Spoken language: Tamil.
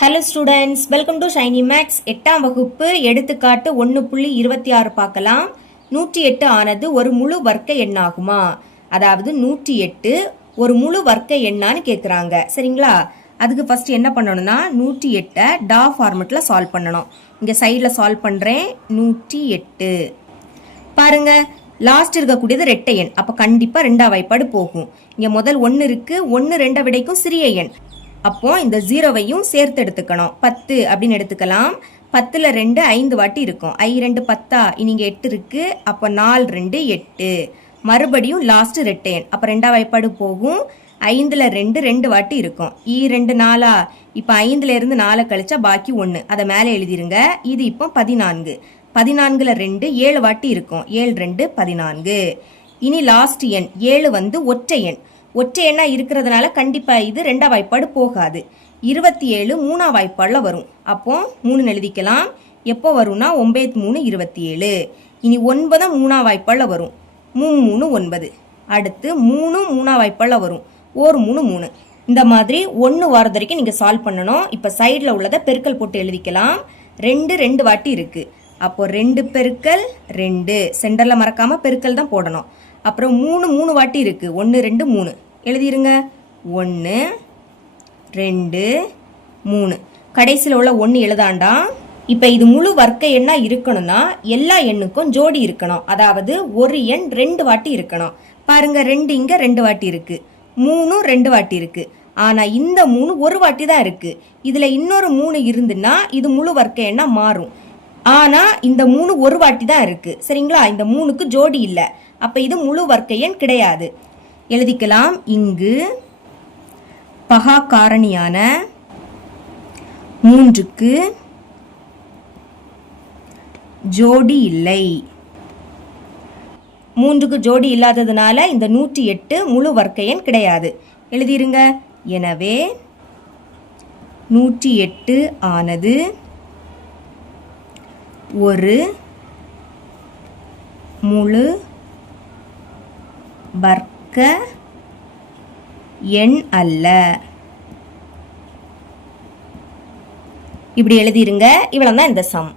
Hello students, welcome to Shiny Max. 8ஆம் வகுப்பு எடுத்துக்காட்டு 1.26 பார்க்கலாம். 108 ஆனது ஒரு முழு வர்க்க எண்ணாகுமா? அதாவது 108 ஒரு முழு வர்க்க எண்ணான்னு கேட்குறாங்க. சரிங்களா? அதுக்கு ஃபர்ஸ்ட் என்ன பண்ணணும்னா 108 டா ஃபார்மெட்டில் சால்வ் பண்ணணும். இங்கே சைடில் சால்வ் பண்ணுறேன். 108 பாருங்க, லாஸ்ட் இருக்கக்கூடியது ரெட்டை எண். அப்போ கண்டிப்பாக 2ஆம் வாய்ப்பாடு போகும். இங்கே முதல் 1 இருக்கு. 1 2 விடைக்கும் சிறிய எண். அப்போ இந்த 0வையும் சேர்த்து எடுத்துக்கணும். 10 அப்படின்னு எடுத்துக்கலாம். 10ல் 2 5 வாட்டி இருக்கும். 2 10 இங்க 8 இருக்கு. அப்போ 4 2 8. மறுபடியும் லாஸ்ட் ரெட்டை எண். அப்போ 2ஆம் வாய்ப்பாடு போகும். 5ல் 2 2 வாட்டி இருக்கும். 2 4. இப்போ 5ல் இருந்து 4 கழிச்சா பாக்கி 1. அதை மேலே எழுதிருங்க. இது இப்போ 14. 14ல் 2 7 வாட்டி இருக்கும். 7 2 14. இனி லாஸ்ட் எண் 7 வந்து ஒற்றை எண். ஒற்றை எண்ணா இருக்கிறதுனால கண்டிப்பா இது 2ஆம் வாய்ப்பாடு போகாது. 27 3ஆம் வாய்ப்பாடுல வரும். அப்போ 3 எழுதிக்கலாம். எப்போ வரும்னா 9 3 27. இனி 9 3ஆம் வாய்ப்பாடுல வரும். 3 3 9. அடுத்து 3 3ஆம் வாய்ப்பாடுல வரும். 1 3 3. இந்த மாதிரி 1 வாரது வரைக்கும் நீங்க சால்வ் பண்ணணும். இப்ப சைட்ல உள்ளதை பெருக்கல் போட்டு எழுதிக்கலாம். 2 2 வாட்டி இருக்கு. அப்போ 2 பெருக்கல் 2. சென்டர்ல மறக்காம பெருக்கல் தான் போடணும். அப்புறம் 3 3 வாட்டி இருக்கு. 1 2 3 எழுதிருங்க. 1 2 3. கடைசியில் உள்ள 1 எழுதாண்டா. இப்போ இது முழு வர்க்க எண்ணா இருக்கணும்னா எல்லா எண்ணுக்கும் ஜோடி இருக்கணும். அதாவது ஒரு எண் 2 வாட்டி இருக்கணும். பாருங்க, 2 இங்க 2 வாட்டி இருக்கு. 3 2 வாட்டி இருக்கு. ஆனா இந்த 3 ஒரு வாட்டி தான் இருக்கு. இதுல இன்னொரு 3 இருந்துன்னா இது முழு வர்க்க எண்ணா மாறும். ஆனா இந்த 3 ஒரு வாட்டி தான் இருக்கு. சரிங்களா? இந்த 3க்கு ஜோடி இல்லை. அப்ப இது முழு வர்க்க எண் கிடையாது. எழுதிக்கலாம். இங்கு பகா காரணியான 3க்கு ஜோடி இல்லை. 3க்கு ஜோடி இல்லாததுனால இந்த 108 முழு வர்க்க எண் கிடையாது. எழுதிருங்க. எனவே 108 ஆனது ஒரு முழு வர்க்க எண் அல்ல. இப்படி எழுதிருங்க. இவ்வளவுதான் இந்த சம்.